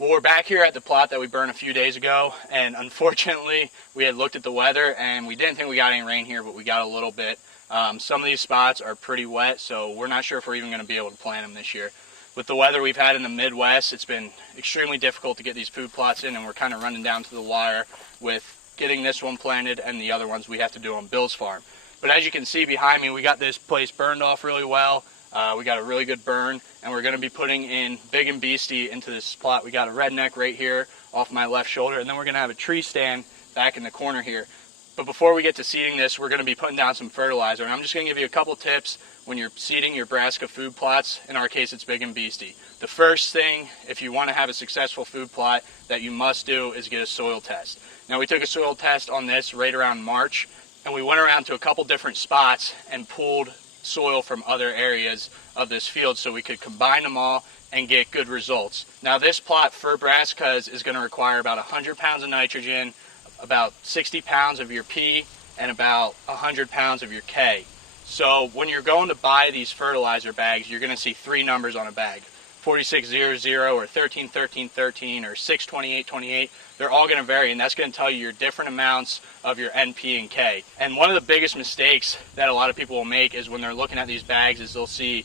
Well, we're back here at the plot that we burned a few days ago, and unfortunately we had looked at the weather and we didn't think we got any rain here, but we got a little bit. Some of these spots are pretty wet, so we're not sure if we're even going to be able to plant them this year. With the weather we've had in the Midwest, it's been extremely difficult to get these food plots in, and we're kind of running down to the wire with getting this one planted and the other ones we have to do on Bill's farm. But as you can see behind me, we got this place burned off really well. We got a really good burn, and we're going to be putting in Big and Beasty into this plot. We got a redneck right here off my left shoulder, and then we're going to have a tree stand back in the corner here. But before we get to seeding this, we're going to be putting down some fertilizer, and I'm just going to give you a couple tips when you're seeding your brassica food plots. In our case, it's Big and Beasty. The first thing, if you want to have a successful food plot, that you must do is get a soil test. Now, we took a soil test on this right around March, and we went around to a couple different spots and pulled soil from other areas of this field so we could combine them all and get good results. Now, this plot for brassicas is going to require about 100 pounds of nitrogen, about 60 pounds of your P, and about 100 pounds of your K. So when you're going to buy these fertilizer bags, you're going to see three numbers on a bag: 4600 or 131313 or 62828. They're all going to vary, and that's going to tell you your different amounts of your NP and K. And one of the biggest mistakes that a lot of people will make is when they're looking at these bags is they'll see,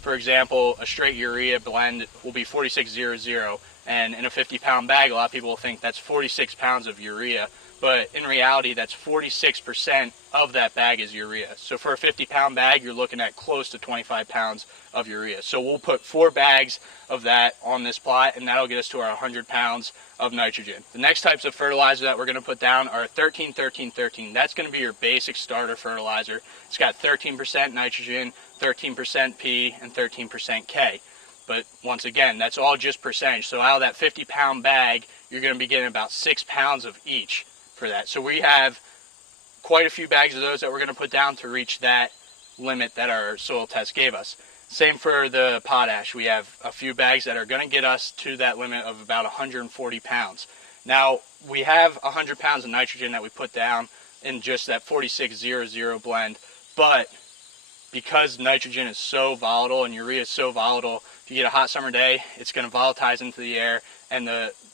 for example, a straight urea blend will be 4600, and in a 50-pound bag, a lot of people will think that's 46 pounds of urea. But in reality, that's 46% of that bag is urea. So for a 50-pound bag, you're looking at close to 25 pounds of urea. So we'll put 4 bags of that on this plot, and that'll get us to our 100 pounds of nitrogen. The next types of fertilizer that we're going to put down are 131313. That's going to be your basic starter fertilizer. It's got 13% nitrogen, 13% P, and 13% K. But once again, that's all just percentage. So out of that 50-pound bag, you're going to be getting about 6 pounds of each for that. So we have quite a few bags of those that we're going to put down to reach that limit that our soil test gave us. Same for the potash. We have a few bags that are going to get us to that limit of about 140 pounds. Now, we have 100 pounds of nitrogen that we put down in just that 4600 blend, but because nitrogen is so volatile and urea is so volatile, if you get a hot summer day, it's going to volatilize into the air, and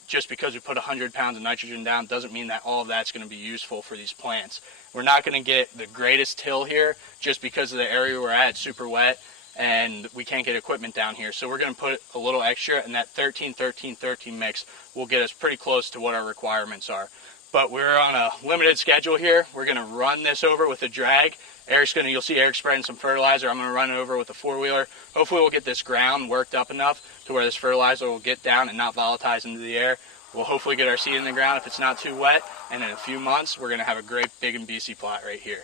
just because we put 100 pounds of nitrogen down doesn't mean that all of that's going to be useful for these plants. We're not going to get the greatest till here just because of the area we're at. It's super wet and we can't get equipment down here. So we're going to put a little extra, and that 13-13-13 mix will get us pretty close to what our requirements are. But we're on a limited schedule here. We're going to run this over with a drag. You'll see Eric spreading some fertilizer. I'm going to run it over with a 4-wheeler. Hopefully we'll get this ground worked up enough to where this fertilizer will get down and not volatilize into the air. We'll hopefully get our seed in the ground if it's not too wet, and in a few months we're going to have a great Big and Beasty plot right here.